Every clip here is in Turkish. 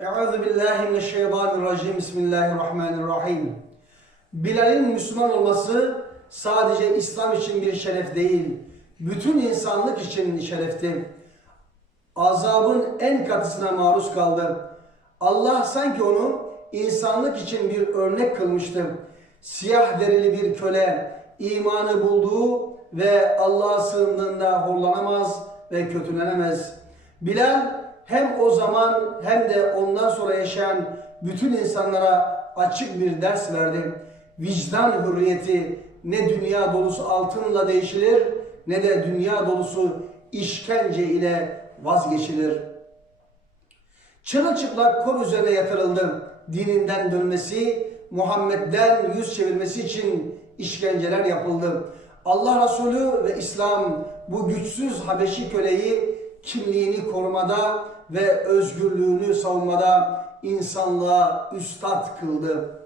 Euzu billahi mineşşeytanirracim. Bismillahirrahmanirrahim. Bilal'in Müslüman olması sadece İslam için bir şeref değil, bütün insanlık için şerefti. Azabın en katısına maruz kaldı. Allah sanki onu insanlık için bir örnek kılmıştı. Siyah derili bir köle, imanı bulduğu ve Allah'a sığındığında horlanamaz ve kötülenemez. Bilal hem o zaman hem de ondan sonra yaşayan bütün insanlara açık bir ders verdi. Vicdan hürriyeti ne dünya dolusu altınla değişilir ne de dünya dolusu işkence ile vazgeçilir. Çırılçıplak kor üzerine yatırıldı. Dininden dönmesi, Muhammed'den yüz çevirmesi için işkenceler yapıldı. Allah Resulü ve İslam bu güçsüz Habeşi köleyi kimliğini korumada ve özgürlüğünü savunmada insanlığa üstad kıldı.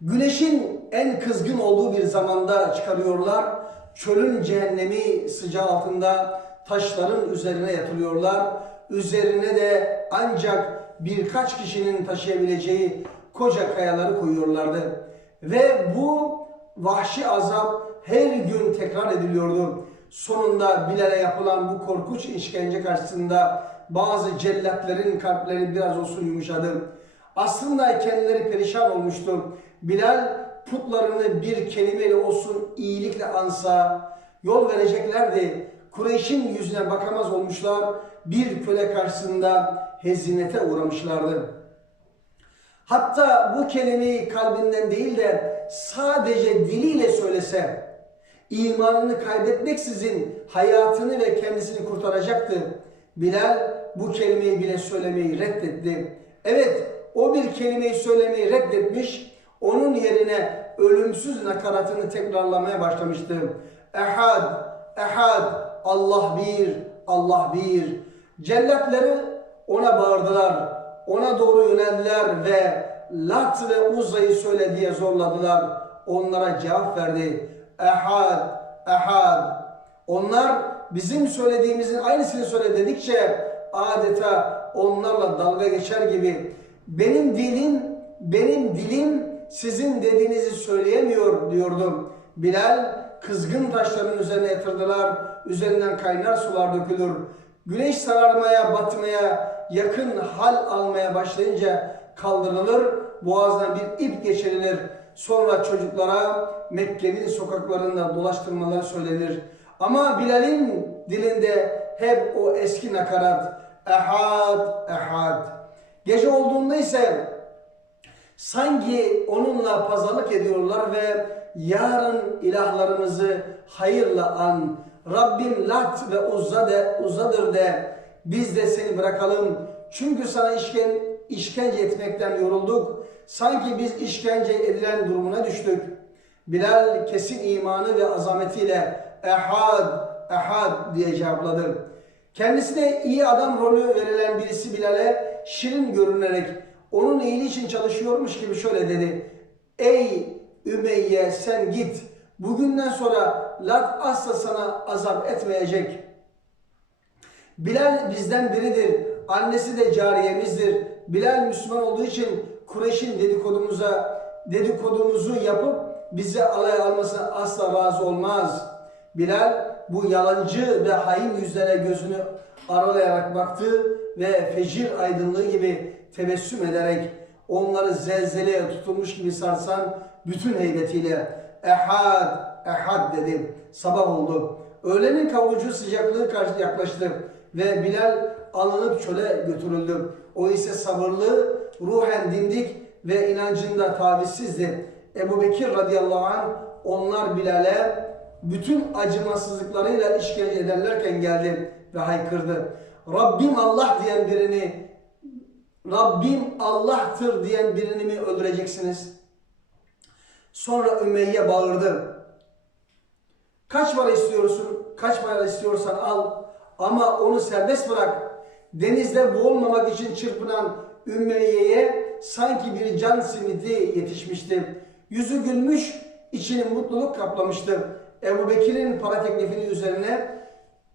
Güneşin en kızgın olduğu bir zamanda çıkarıyorlar. Çölün cehennemi sıcağı altında taşların üzerine yatırıyorlar. Üzerine de ancak birkaç kişinin taşıyabileceği koca kayaları koyuyorlardı. Ve bu vahşi azap her gün tekrar ediliyordu. Sonunda Bilal'e yapılan bu korkunç işkence karşısında bazı cellatlerin kalpleri biraz olsun yumuşadı. Aslında kendileri perişan olmuştu. Bilal putlarını bir kelimeyle olsun iyilikle ansa yol vereceklerdi. Kureyş'in yüzüne bakamaz olmuşlar. Bir köle karşısında hezinete uğramışlardı. Hatta bu kelimeyi kalbinden değil de sadece diliyle söylese imanını kaybetmeksizin hayatını ve kendisini kurtaracaktı. Bilal bu kelimeyi bile söylemeyi reddetti. Evet o bir kelimeyi söylemeyi reddetmiş, onun yerine ölümsüz nakaratını tekrarlamaya başlamıştı. Ehad, ehad, Allah bir, Allah bir. Cellatları ona bağırdılar, ona doğru yöneldiler ve Lat ve Uzza'yı söyle diye zorladılar. Onlara cevap verdi. Ehad, ehad. Onlar bizim söylediğimizin aynısını söyle dedikçe adeta onlarla dalga geçer gibi benim dilim, benim dilim sizin dediğinizi söyleyemiyor diyordum. Bilal kızgın taşların üzerine yatırdılar. Üzerinden kaynar sular dökülür. Güneş sararmaya, batmaya, yakın hal almaya başlayınca kaldırılır. Boğazdan bir ip geçirilir. Sonra çocuklara Mekke'nin sokaklarında dolaştırmaları söylenir. Ama Bilal'in dilinde hep o eski nakarat. Ehad, ehad. Gece olduğunda ise sanki onunla pazarlık ediyorlar ve yarın ilahlarımızı hayırla an. Rabbim Lat ve Uzza de, Uzza'dır de biz de seni bırakalım. Çünkü sana işken, işkence etmekten yorulduk. Sanki biz işkence edilen durumuna düştük. Bilal kesin imanı ve azametiyle ehad, ehad diye cevapladı. Kendisine iyi adam rolü verilen birisi Bilal'e şirin görünerek onun iyiliği için çalışıyormuş gibi şöyle dedi. Ey Ümeyye sen git. Bugünden sonra Lat asla sana azap etmeyecek. Bilal bizden biridir. Annesi de cariyemizdir. Bilal Müslüman olduğu için Kureyş'in dedikodumuza dedikodumuzu yapıp bize alay almasına asla razı olmaz. Bilal bu yalancı ve hain yüzlere gözünü aralayarak baktı ve fecir aydınlığı gibi tebessüm ederek onları zelzeleye tutulmuş gibi sarsan bütün heybetiyle ehad, ehad dedi. Sabah oldu. Öğlenin kavurucu sıcaklığı yaklaştı ve Bilal alınıp çöle götürüldü. O ise sabırlı, ruhen dimdik ve inancında tavizsizdi. Ebu Bekir radıyallahu anh onlar Bilal'e bütün acımasızlıklarıyla işkence ederlerken geldi ve haykırdı. Rabbim Allah diyen birini, Rabbim Allah'tır diyen birini mi öldüreceksiniz? Sonra Ümeyye bağırdı. Kaç para istiyorsun? Kaç para istiyorsan al. Ama onu serbest bırak. Denizde boğulmamak için çırpınan Ümeyye'ye sanki bir can simidi yetişmişti. Yüzü gülmüş, içini mutluluk kaplamıştı. Ebu Bekir'in para teklifini üzerine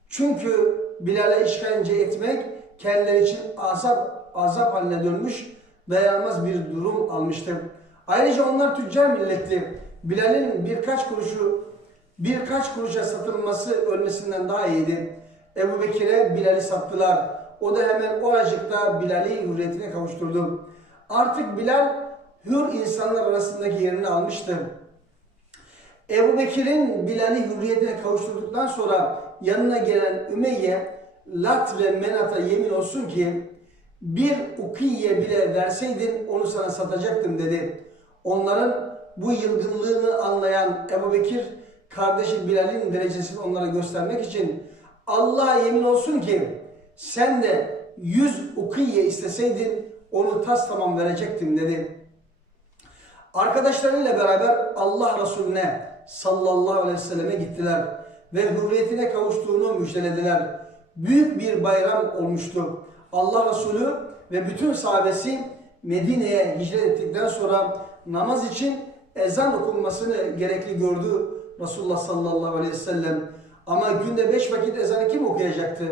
çünkü Bilal'e işkence etmek kendileri için azap azap haline dönmüş, dayanılmaz bir durum almıştı. Ayrıca onlar tüccar milletti. Bilal'in birkaç kuruşu birkaç kuruşa satılması ölmesinden daha iyiydi. Ebu Bekir'e Bilal'i sattılar. O da hemen oracıkta Bilal'i hürriyetine kavuşturdu. Artık Bilal hür insanlar arasındaki yerini almıştı. Ebu Bekir'in Bilal'i hürriyetine kavuşturduktan sonra yanına gelen Ümeyye, Lat ve Menat'a yemin olsun ki bir ukiye bile verseydin onu sana satacaktım dedi. Onların bu yılgınlığını anlayan Ebu Bekir kardeşi Bilal'in derecesini onlara göstermek için Allah'a yemin olsun ki sen de yüz ukiye isteseydin onu tas tamam verecektim dedi. Arkadaşlarıyla beraber Allah Resulüne sallallahu aleyhi ve selleme gittiler ve hürriyetine kavuştuğunu müjdelediler. Büyük bir bayram olmuştu. Allah Resulü ve bütün sahabesi Medine'ye hicret ettikten sonra namaz için ezan okunmasını gerekli gördü Resulullah sallallahu aleyhi ve sellem. Ama günde beş vakit ezanı kim okuyacaktı?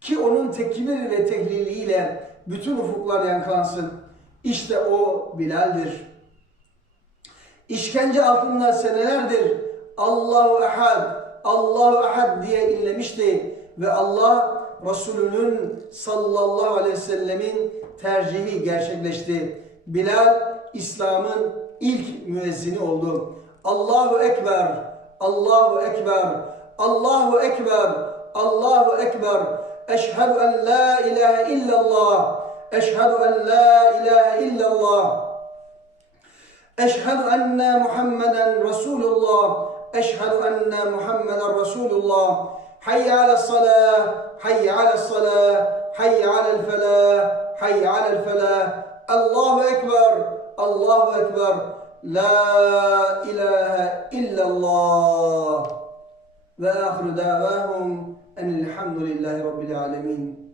Ki onun tekbir ve tehliliyle bütün ufuklar yankılansın. İşte o Bilal'dir. İşkence altında senelerdir Allahu Ehad, Allahu Ehad diye inlemişti ve Allah Resulünün sallallahu aleyhi ve sellemin tercihi gerçekleşti. Bilal İslam'ın ilk müezzini oldu. Allahu Ekber, Allahu Ekber, Allahu Ekber, Allahu Ekber. Eşhedü en la ilahe illallah. Eşhedü en la ilahe. أشهد أن محمدا رسول الله أشهد أن محمدا رسول الله حي على الصلاة حي على الصلاة حي على الفلاح حي على الفلاح. الله أكبر الله أكبر. لا إله إلا الله. وآخر دعواهم أن الحمد لله رب العالمين.